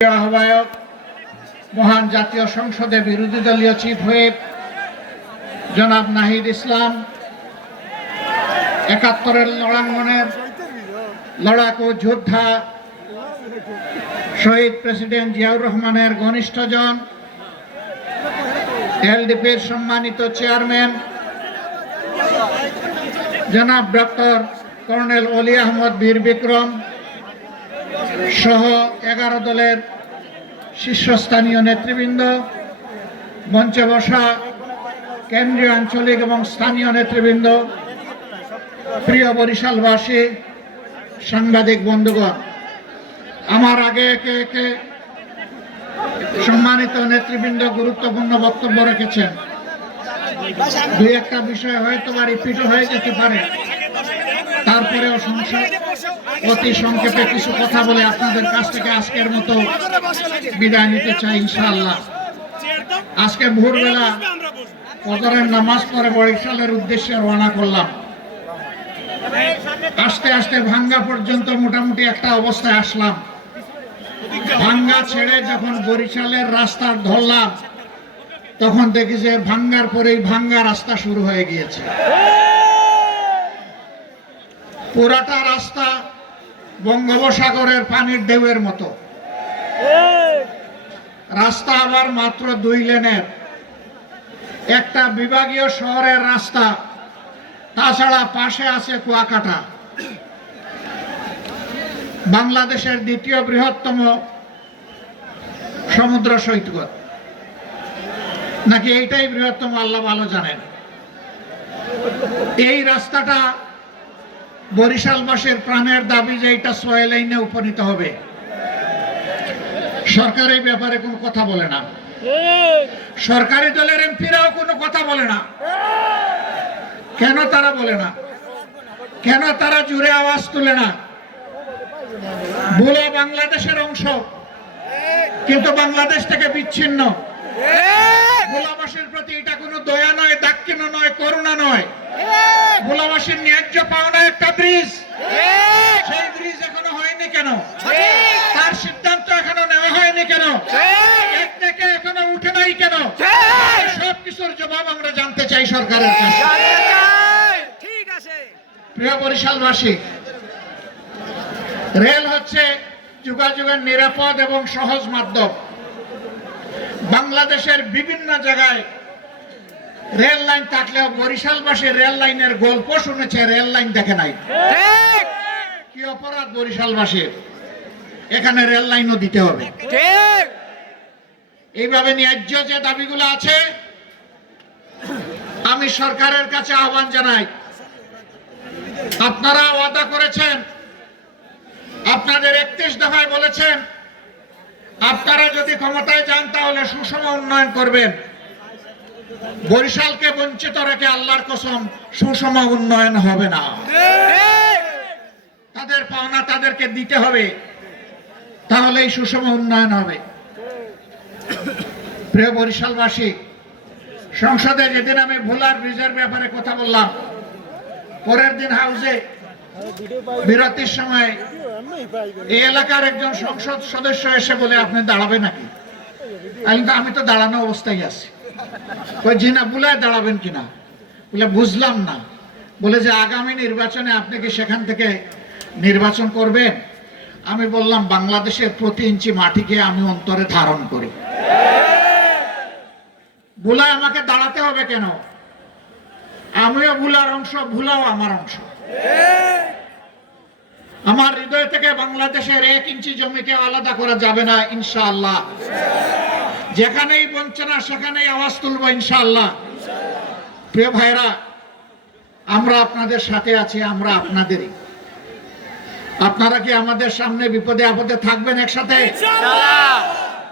আহ্বায়ক মহান জাতীয় সংসদে বিরোধী দলীয় চিফ হুইপ জনাব নাহিদ ইসলাম, ৭১-এর রণাঙ্গনের লড়াকু যোদ্ধা শহীদ প্রেসিডেন্ট জিয়াউর রহমানের ঘনিষ্ঠজন, এলডিপির সম্মানিত চেয়ারম্যান জনাব ডক্টর কর্নেল অলি আহমদ বীর বিক্রম সহ ১১ দলের শীর্ষস্থানীয় নেতৃবৃন্দ, মঞ্চে বসা কেন্দ্রীয়, আঞ্চলিক এবং স্থানীয় নেতৃবৃন্দ, প্রিয় বরিশালবাসী, সাংবাদিক বন্ধুগণ, আমার আগে একে একে সম্মানিত নেতৃবৃন্দ গুরুত্বপূর্ণ বক্তব্য রেখেছেন। দুই একটা বিষয় হয়তো বা রিপিট হয়ে যেতে পারে, তারপরেও অতি সংক্ষেপে কিছু কথা বলে আপনাদের কাছ থেকে আজকের মতো বিদায় নিতে চাই ইনশাআল্লাহ। আজকে ভোরবেলা ফজরের নামাজ পড়ে বরিশালের উদ্দেশ্যে রওনা করলাম। আস্তে আস্তে ভাঙ্গা পর্যন্ত মোটামুটি একটা অবস্থায় আসলাম। ভাঙ্গা ছেড়ে যখন বরিশালের রাস্তা ধরলাম, তখন দেখি যে ভাঙ্গার পরেই ভাঙ্গা রাস্তা শুরু হয়ে গিয়েছে। পুরাটা রাস্তা বঙ্গোপসাগরের পানির ঢেউয়ের মতো। রাস্তা আবার মাত্র 2 লেনের, একটা বিভাগীয় শহরের রাস্তা, তাছাড়া পাশে আছে কুয়াকাটা, বাংলাদেশের 2য় বৃহত্তম সমুদ্র সৈকত, নাকি এইটাই বৃহত্তম আল্লাহ ভালো জানেন। এই রাস্তাটা বরিশালবাসীর প্রাণের দাবি যে এটা 6 লাইনে উপনীত হবে। সরকার এই ব্যাপারে কোনো কথা বলে না, সরকারি দলের এমপিরাও কোনো কথা বলে না। কেন তারা বলে না? কেন তারা জোরে আওয়াজ তুলে না? ভোলা বাংলাদেশের অংশ, কিন্তু বাংলাদেশ থেকে বিচ্ছিন্ন। ভোলাবাসীর প্রতি এটা কোনো দয়া নয়, দাক্ষিণ্য নয়, করুণা নয়। ভোলাবাসীর ন্যায্য পাওনা একটা ব্রিজ, সেই ব্রিজ এখনো হয়নি কেন? তার সিদ্ধান্ত এখনো নেওয়া হয়নি কেন? এক থেকে এখনো উঠে নাই কেন? সব কিছুর জবাব আমরা জানতে চাই সরকারের কাছে। প্রিয় বরিশালবাসী, রেল হচ্ছে যোগাযোগের নিরাপদ এবং সহজ মাধ্যম। বাংলাদেশের বিভিন্ন জায়গায় রেল লাইন থাকলেও বরিশালবাসী রেল লাইনের গল্প শুনেছে, রেল লাইন দেখে নাই। কি অপরাধ বরিশালবাসীর? এখানে রেল লাইনও দিতে হবে। এইভাবে ন্যায্য যে দাবিগুলো আছে, আমি সরকারের কাছে আহ্বান জানাই, আপনারা ওয়াদা করেছেন, আপনাদের 31 দফায় বলেছেন আপনারা যদি ক্ষমতায় যান তাহলে সুষম উন্নয়ন করবেন। বরিশালকে বঞ্চিত রেখে আল্লাহর কসম সুষম উন্নয়ন হবে না। তাদের পাওনা তাদেরকে দিতে হবে, তাহলেই সুষম উন্নয়ন হবে। প্রিয় বরিশালবাসী, সংসদে যেদিন আমি ভোলার ব্রিজের ব্যাপারে কথা বললাম, পরের দিন হাউসে বিরতির সময় এই এলাকার একজন সংসদ সদস্য এসে বলে, আপনি দাঁড়াবেন নাকি? আমি তো দাঁড়ানো অবস্থায় আছি। জি না। বুলায় দাঁড়াবেন কিনা? বলে বুঝলাম না। বলে যে আগামী নির্বাচনে আপনি কি সেখান থেকে নির্বাচন করবেন? আমি বললাম, বাংলাদেশের প্রতি ইঞ্চি মাটিকে আমি অন্তরে ধারণ করি। বুলায় আমাকে দাঁড়াতে হবে কেন? আমিও ভুলার অংশ, ভুলাও আমার অংশ। আমার হৃদয় থেকে বাংলাদেশের 1 ইঞ্চি জমিকে আলাদা করা যাবে না ইনশাআল্লাহ। যেখানেই বঞ্চনা সেখানেই আওয়াজ তুলবো ইনশাআল্লাহ। প্রিয় ভাইরা, আমরা আপনাদের সাথে আছি, আমরা আপনাদেরই। আপনারা কি আমাদের সামনে বিপদে আপদে থাকবেন একসাথে?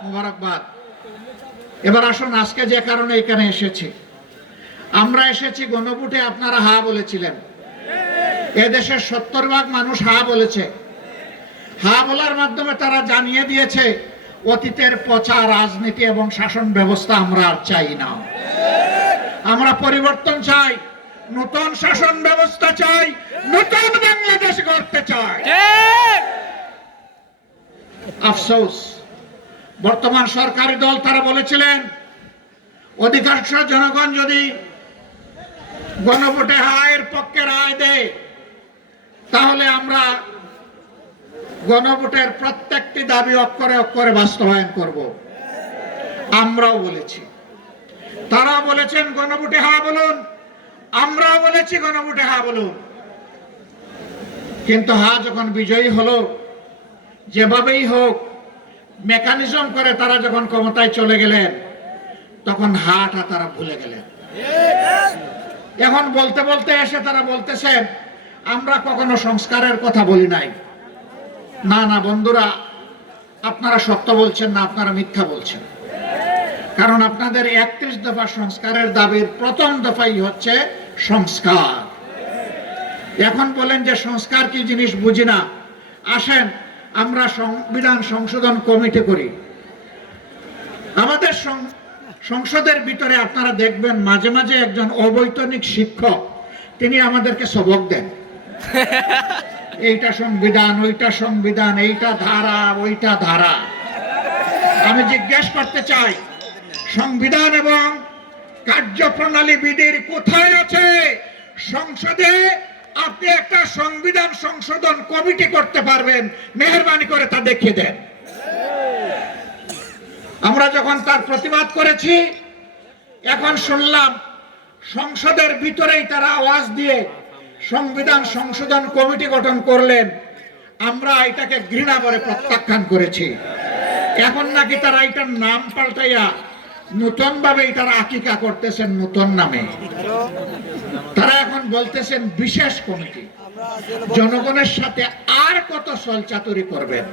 মোবারকবাদ। এবার আসুন, আজকে যে কারণে এখানে এসেছি, আমরা এসেছি গণভোটে আপনারা হা বলেছিলেন। এদেশের 70% মানুষ হা বলেছে। হা বলার মাধ্যমে তারা জানিয়ে দিয়েছে অতীতের পচা রাজনীতি এবং শাসন ব্যবস্থা আমরা আর চাই না। আমরা পরিবর্তন চাই, নতুন শাসন ব্যবস্থা চাই, নতুন বাংলাদেশ গড়তে চাই। আফসোস, বর্তমান সরকারি দল তারা বলেছিলেন অধিকাংশ জনগণ যদি গণভোটে হায়ের পক্ষে রায় দেয় তাহলে আমরা গণভোটের প্রত্যেকটি দাবি অক্ষরে অক্ষরে বাস্তবায়ন করব। আমরাও বলেছি, তারা বলেছেন গণভোটে হ্যাঁ বলুন, আমরাও বলেছি গণভোটে হ্যাঁ বলুন। কিন্তু হ্যাঁ যখন বিজয়ী হলো, যেভাবেই হোক মেকানিজম করে তারা যখন ক্ষমতায় চলে গেলেন তখন হাটা তারা ভুলে গেলেন। এখন বলতে বলতে এসে তারা বলতেছেন আমরা কখনো সংস্কারের কথা বলি নাই। না না বন্ধুরা, আপনারা সত্য বলছেন না, আপনারা মিথ্যা বলছেন। কারণ আপনাদের 31 দফা সংস্কারের দাবির প্রথম দফাই হচ্ছে সংস্কার। এখন বলেন যে সংস্কার কি জিনিস বুঝি না। আসেন আমরা সংবিধান সংশোধন কমিটি করি। আমাদের সংসদের ভিতরে আপনারা দেখবেন মাঝে মাঝে একজন অবৈতনিক শিক্ষক তিনি আমাদেরকে সবক দেন, এইটা সংবিধান, ওইটা সংবিধান, এইটা ধারা, ওইটা ধারা। আমি জিজ্ঞেস করতে চাই, সংবিধান এবং কার্যপ্রণালী বিধির কোথায় আছে? সংসদে আপনি একটা সংবিধান সংশোধন কমিটি করতে পারবেন, মেহেরবানি করে তা দেখিয়ে দেন। আমরা যখন তার প্রতিবাদ করেছি, এখন শুনলাম সংসদের ভিতরেই তারা আওয়াজ দিয়ে সংবিধান সংশোধন কমিটি গঠন করলেন। আমরা এটাকে ঘৃণা করে প্রত্যাখ্যান করেছি। এখন নাকি তারা এটার নাম পাল্টাইয়া নতুন ভাবে এটার আকিকা করতেছেন নতুন নামে। তারা এখন বলতেছেন বিশেষ কমিটি। জনগণের সাথে আর কত ছলচাতুরি করবেন,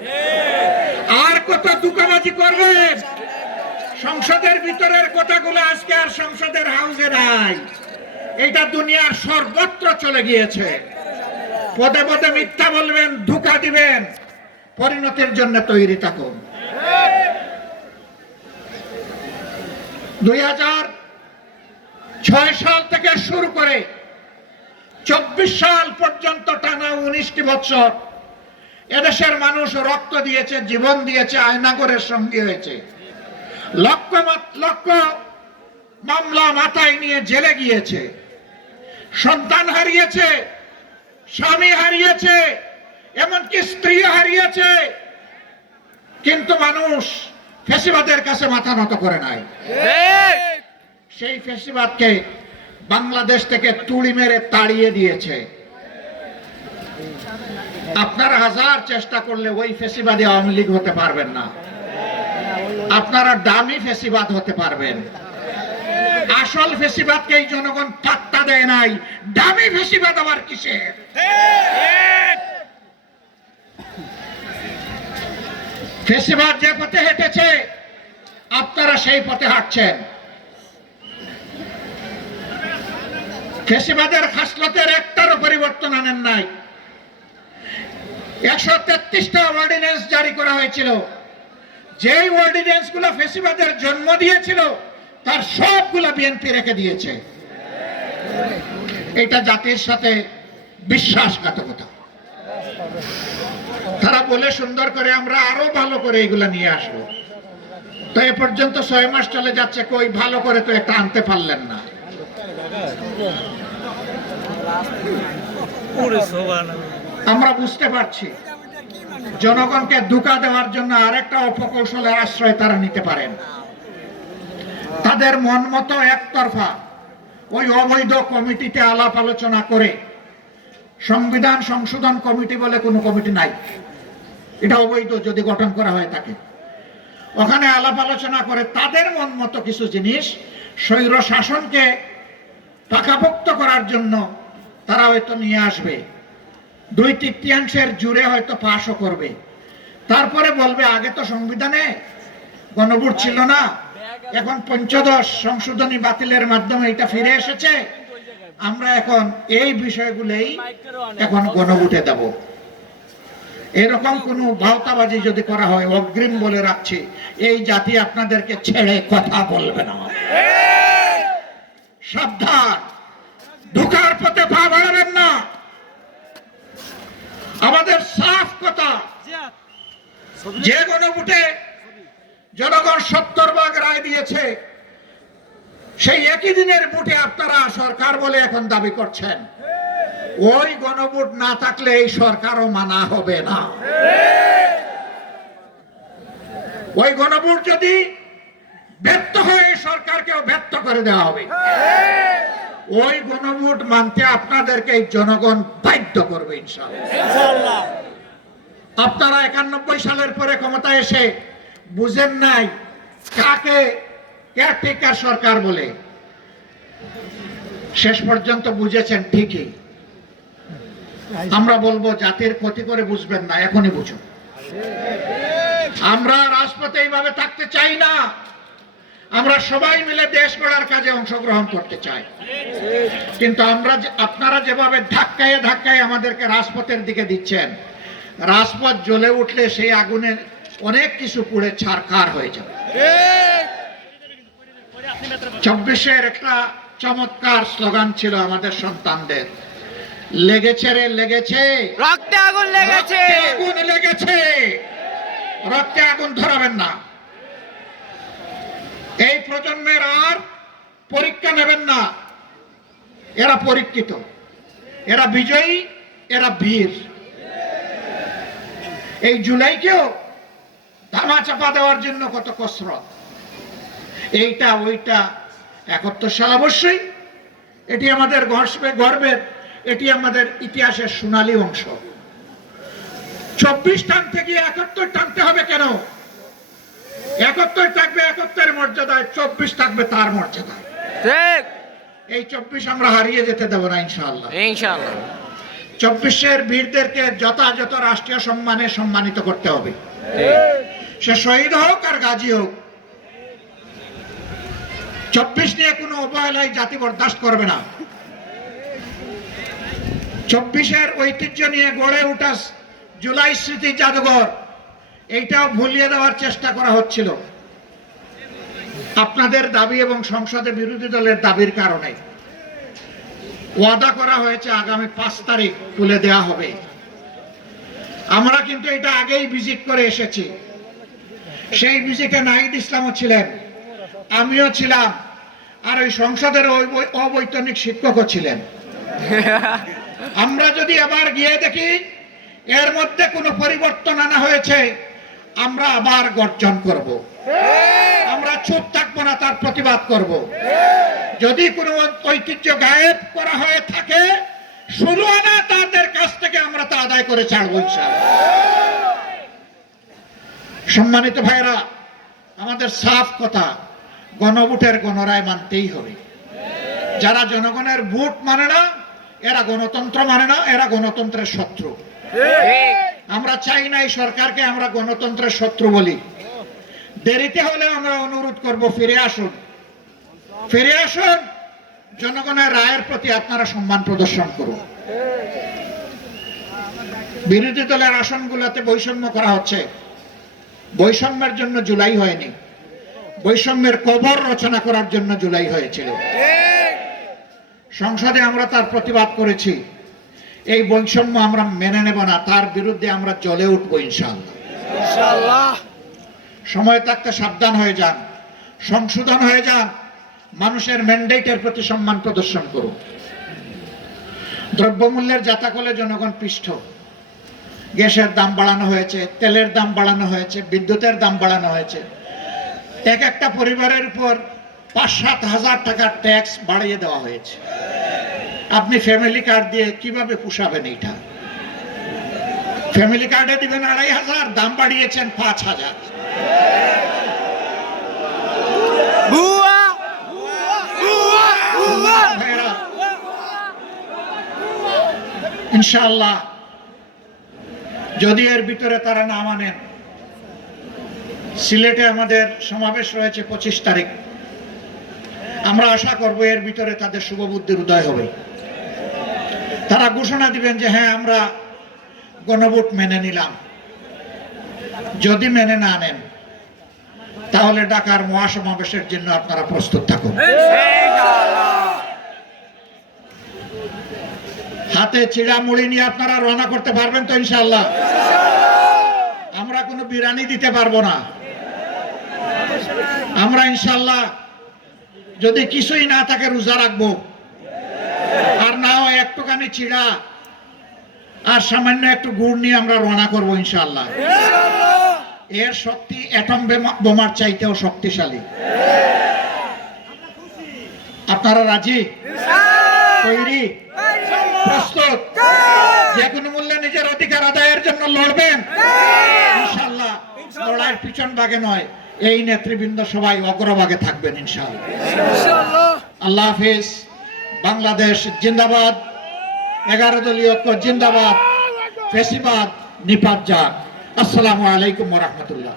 আর কত দুকাবাজি করবেন? সংসদের ভিতরের কথাগুলো আজকে আর সংসদের হাউসে নাই, এটা দুনিয়ার সর্বত্র চলে গিয়েছে। পদে পদে মিথ্যা বলবেন, ধোঁকা দিবেন, পরিণতির জন্য তৈরি থাকুন। 2006 সাল থেকে শুরু করে 24 সাল পর্যন্ত টানা 19টি বছর এদেশের মানুষ রক্ত দিয়েছে, জীবন দিয়েছে, আয়নাগরের সঙ্গী হয়েছে। লক্ষ লক্ষ মামলা মাথায় নিয়ে জেলে গিয়েছে, সন্তান হারিয়েছে, স্বামী হারিয়েছে, এমনকি স্ত্রী হারিয়েছে। কিন্তু মানুষ ফ্যাসিবাদের কাছে মাথা নত করে নাই। সেই ফ্যাসিবাদকে বাংলাদেশ থেকে তুড়ি মেরে তাড়িয়ে দিয়েছে। আপনারা হাজার চেষ্টা করলে ওই ফ্যাসিবাদী আওয়ামী লীগ হতে পারবেন না। আপনারা দামি ফ্যাসিবাদ হতে পারবেন। আসল ফ্যাসিবাদকে এই জনগণ পাত্তা দেয় নাই, দামি ফ্যাসিবাদ আবার কিসের? ফ্যাসিবাদ যে পথে হেঁটেছে আপনারা সেই পথে হাঁটছেন। ফ্যাসিবাদের খাসলতের একটারও পরিবর্তন আনেন নাই। 133টা অর্ডিন্যান্স জারি করা হয়েছিল, যেই অর্ডিন্যান্স গুলো ফ্যাসিবাদের জন্ম দিয়েছিল তার সবগুলো বিএনপি রেখে দিয়েছে। এটা জাতির সাথে বিশ্বাসঘাতকতা। তারা বলে সুন্দর করে আমরা আরো ভালো করে এগুলা নিয়ে আসবো। তো এ পর্যন্ত 6 মাস চলে যাচ্ছে, কই ভালো করে তো একটা আনতে পারলেন না। আমরা বুঝতে পারছি জনগণকে ধোঁকা দেওয়ার জন্য আরেকটা অপকৌশলের আশ্রয় তারা নিতে পারেন। তাদের মন মতো একতরফা ওই অবৈধ কমিটিতে আলাপ আলোচনা করে, সংবিধান সংশোধন কমিটি বলে কোনো কমিটি নাই, এটা অবৈধ যদি গঠন করা হয় থাকে। ওখানে আলাপ আলোচনা করে তাদের মন মতো কিছু জিনিস স্বৈর শাসনকে পাকাপোক্ত করার জন্য তারা হয়তো নিয়ে আসবে। 2/3 জুড়ে হয়তো পাশও করবে। তারপরে বলবে আগে তো সংবিধানে গণভোট ছিল না, এখন 15 সংশোধনী বাতিলের মাধ্যমে এটা ফিরে এসেছে, আমরা এখন এই বিষয়গুলোই এখন গণভোটে দেব। এরকম কোন ভাওতাবাজি যদি করা হয়, অগ্রিম বলে রাখছি এই জাতি আপনাদেরকে ছেড়ে কথা বলবে না। সাবধান, ঢোকার পথে পা বাড়াবেন না। আমাদের সাফ কথা, যে গণভোটে জনগণ 70 ভাগ রায় দিয়েছে, সেই একই দিনের ভোটে আপনারা সরকার বলে এখন দাবি করছেন। ওই গণভোট না থাকলে এই সরকারও মানা হবে না। ওই গণভোট যদি ব্যর্থ হয়, সরকারকেও ব্যর্থ করে দেওয়া হবে। ওই গণভোট মানতে আপনাদেরকে এই জনগণ বাধ্য করবে ইনশাআল্লাহ। আপনারা 91 সালের পরে ক্ষমতায় এসে বুঝেন নাই কাকে কেয়ারটেকার সরকার বলে। শেষ পর্যন্ত বুঝেছেন ঠিকই। আমরা বলবো জাতির ক্ষতি করে বুঝবেন না, এখনই বুঝুন। আমরা রাজপথে এইভাবে থাকতে চাই না। আমরা সবাই মিলে দেশ গড়ার কাজে অংশগ্রহণ করতে চাই। কিন্তু আপনারা যেভাবে ধাক্কায় ধাক্কায় আমাদেরকে রাজপথের দিকে দিচ্ছেন, রাজপথ জ্বলে উঠলে সেই আগুনে অনেক কিছু পুড়ে ছারখার হয়ে যাবে। 24-এর একটা চমৎকার স্লোগান ছিল আমাদের সন্তানদের, লেগেছে রে লেগেছে, রক্তে আগুন লেগেছে, আগুন লেগেছে, রক্তে আগুন ধরাবেন না। এই প্রজন্মের আর পরীক্ষা নেবেন না। এরা পরীক্ষিত, এরা বিজয়ী, এরা বীর। এই জুলাইকেও ধামা চাপা দেওয়ার জন্য কত কসরত, এইটা ওইটা। 71 সাল অবশ্যই এটি আমাদের গর্বের, এটি আমাদের ইতিহাসের সোনালী অংশ। 24 টানতে গিয়ে 71 টানতে হবে কেন? 71 থাকবে 71-এর মর্যাদায়, 24 থাকবে তার মর্যাদায়। ঠিক। এই 24 আমরা হারিয়ে যেতে দেব না ইনশাআল্লাহ। ইনশাআল্লাহ 24-এর বীরদেরকে যথাযথ রাষ্ট্রীয় সম্মানে সম্মানিত করতে হবে। সে শহীদ হোক আর গাজী হোক। 24 নিয়ে কোনো অবহেলায় জাতি বরদাস্ত করবে না। 24-এর ঐতিহ্য নিয়ে গড়ে ওঠা জুলাই স্মৃতি জাদুঘর, এইটাও ভুলিয়ে দেওয়ার চেষ্টা করা হচ্ছিল আপনাদের দাবি এবং সংসদে বিরোধী দলের দাবির কারণে। ওয়াদা করা হয়েছে আগামী 5 তারিখ তুলে দেওয়া হবে। আমরা কিন্তু এটা আগেই ভিজিট করে এসেছি। সেই ভিজিটে নাহিদ ইসলামও ছিলেন, আমিও ছিলাম, আর ওই সংসদের অবৈতনিক শিক্ষকও ছিলেন। আমরা যদি আবার গিয়ে দেখি এর মধ্যে কোনো পরিবর্তন আনা হয়েছে, আমরা আবার গর্জন করব। আমরা চুপ থাকবো না, তার প্রতিবাদ করব। যদি কোনো ঐতিহ্য গায়েব করা হয়ে থাকে, 16 আনা তাদের কাছ থেকে আমরা তা আদায় করে ছাড়বো ইনশাআল্লাহ। সম্মানিত ভাইরা, আমাদের সাফ কথা, গণভোটের গণরায় মানতেই হবে। যারা জনগণের ভোট মানে না, এরা গণতন্ত্র মানে না, এরা গণতন্ত্রের শত্রু। আমরা চাই না এই সরকারকে আমরা গণতন্ত্রের শত্রু বলি। দেরিতে হলে আমরা অনুরোধ করব, ফিরে আসুন, ফিরে আসুন। জনগণের রায়ের প্রতি আপনারা সম্মান প্রদর্শন করুন। বিরোধী দলের আসনগুলোতে বৈষম্য করা হচ্ছে। বৈষম্যের জন্য জুলাই হয়নি, বৈষম্যের কবর রচনা করার জন্য জুলাই হয়েছিল। সংসদে আমরা তার প্রতিবাদ করেছি। এই বৈষম্য আমরা মেনে নেব না, তার বিরুদ্ধে আমরা জ্বলে উঠবো ইনশাআল্লাহ। সময় থাকতে সাবধান হয়ে যান, সংশোধন হয়ে যান, মানুষের ম্যান্ডেটের প্রতি সম্মান প্রদর্শন করুন। দ্রব্যমূল্যের জাতাকলে জনগণ পিষ্ট। গ্যাসের দাম বাড়ানো হয়েছে, তেলের দাম বাড়ানো হয়েছে, বিদ্যুতের দাম বাড়ানো হয়েছে। এক একটা পরিবারের উপর 5-7 হাজার টাকার ট্যাক্স বাড়িয়ে দেওয়া হয়েছে। আপনি ফ্যামিলি কার্ড দিয়ে কিভাবে পোষাবেন? এইটা ফ্যামিলি কার্ডে দিবেন 2,500, দাম বাড়িয়েছেন 5,000। ইনশাআল্লাহ যদি এর ভিতরে তারা না মানেন, সিলেটে আমাদের সমাবেশ রয়েছে 25 তারিখ। আমরা আশা করব এর ভিতরে তাদের শুভবুদ্ধির উদয় হবে। তারা ঘোষণা দিবেন যে হ্যাঁ, আমরা গণভোট মেনে নিলাম। যদি মেনে না নেন, তাহলে ঢাকার মহাসমাবেশের জন্য আপনারা প্রস্তুত থাকুন। হাতে চিড়া মুড়ি নিয়ে আপনারা রওনা করতে পারবেন তো ইনশাআল্লাহ? আমরা কোনো বিরানি দিতে পারবো না, আমরা ইনশাল্লাহ যদি কিছুই না থাকে রোজা রাখবো, আর না হয় একটুখানি চিড়া আর সামান্য একটু গুড় নিয়ে আমরা রওনা করবো ইনশাল্লাহ। এর শক্তি অ্যাটম বোমার চাইতেও শক্তিশালী। আপনারা রাজি, তৈরি, প্রস্তুত? যে কোনো মূল্যে নিজের অধিকার আদায়ের জন্য লড়বেন ইনশাল্লাহ। লড়াইয়ের পিছন ভাগে নয়, এই নেতৃবৃন্দ সবাই অগ্রভাগে থাকবেন ইনশাল্লাহ। আল্লাহ হাফিজ। বাংলাদেশ জিন্দাবাদ, 11 দলীয় ঐক্য জিন্দাবাদ, ফেসিবাদ নিপাত যাক। আসসালামু আলাইকুম ওয়া রাহমাতুল্লাহ।